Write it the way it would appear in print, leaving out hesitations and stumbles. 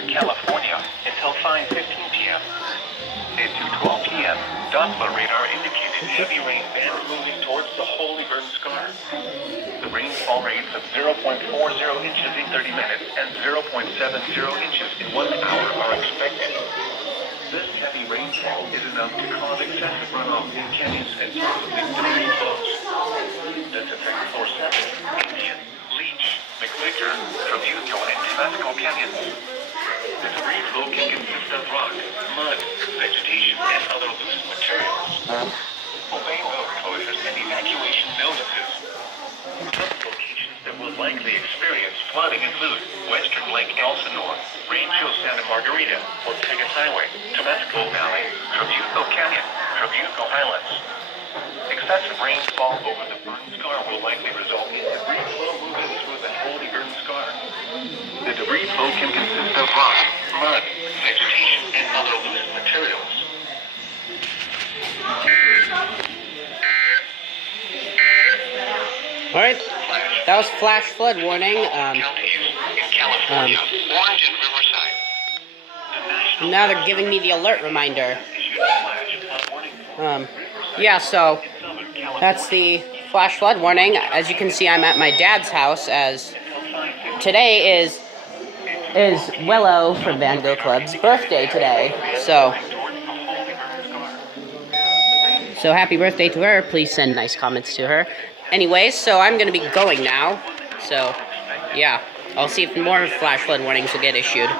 Southern California until 5:15 p.m. At 2:12 p.m., Doppler radar indicated heavy rain bands moving towards the Holy Burn Scar. The rainfall rates of 0.40 inches in 30 minutes and 0.70 inches in 1 hour are expected. This heavy rainfall is enough to cause excessive runoff in canyons and possibly debris flows. This affects Forest, Indian, Leech, McVicker, Trabuco, and Tabasco canyons. The debris flow can consist of rock, mud, vegetation, and other loose materials. Obey road closures and evacuation notices. Some locations that will likely experience flooding include Western Lake Elsinore, Rancho Santa Margarita, Ortegas Highway, Tabasco Valley, Trabuco Canyon, Trabuco Highlands. Excessive rainfall over the burn scar will likely result in debris flow moving through the Holy Burn Scar. The debris flow can consist of rock, mud, vegetation, and other loose materials. Alright, that was flash flood warning. Now they're giving me the alert reminder. Yeah, so that's the flash flood warning. As you can see, I'm at my dad's house as today is Willow from Van Gogh Club's birthday today. So happy birthday to her. Please send nice comments to her. Anyways, so I'm going to be going now. So, yeah, I'll see if more flash flood warnings will get issued.